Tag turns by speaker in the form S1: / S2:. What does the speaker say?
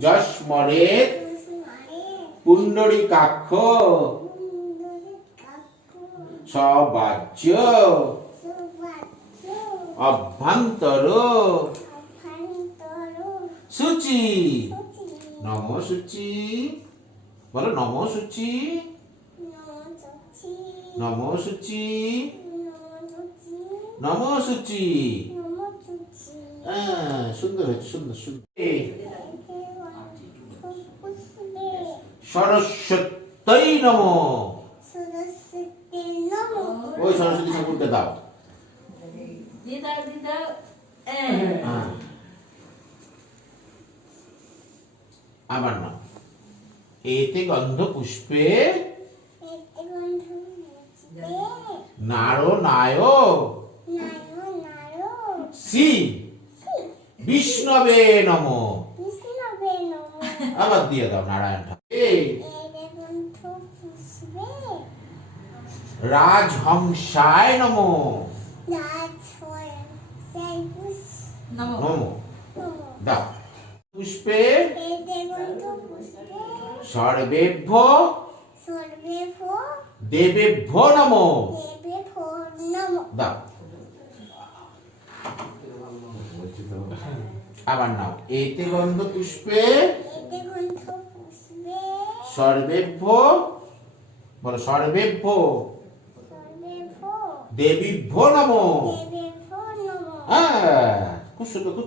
S1: যস্মরে পুণ্ডরিকাক্ষ সবাচ্য অভ্যন্তর। সূচি। নম সূচি। বলো নম সূচি। নম সূচি। নম সূচি। সুন্দর হয়েছে, সুন্দর সুন্দর। সরস্বতী নম। ওই সরস্বতী ঠাকুরকে দাও। হ্যাঁ। আবার না এতে গন্ধ পুষ্পে। নারো নায়। সি। বিষ্ণবে নম। আবার দিয়ে দাও নারায়ণ ঠাকুর রাজহংসায় নম।
S2: নম।
S1: নম। দাও। পুষ্পে। সর্বেভ্য। দেবেভ্য নম। দাও। আবার নাও। এতে গন্ধ পুষ্পে। সর্বেভ্য বলো সর্বেভ্য। দেবীভ্য নম। হ্যাঁ খুব সুন্দর খুব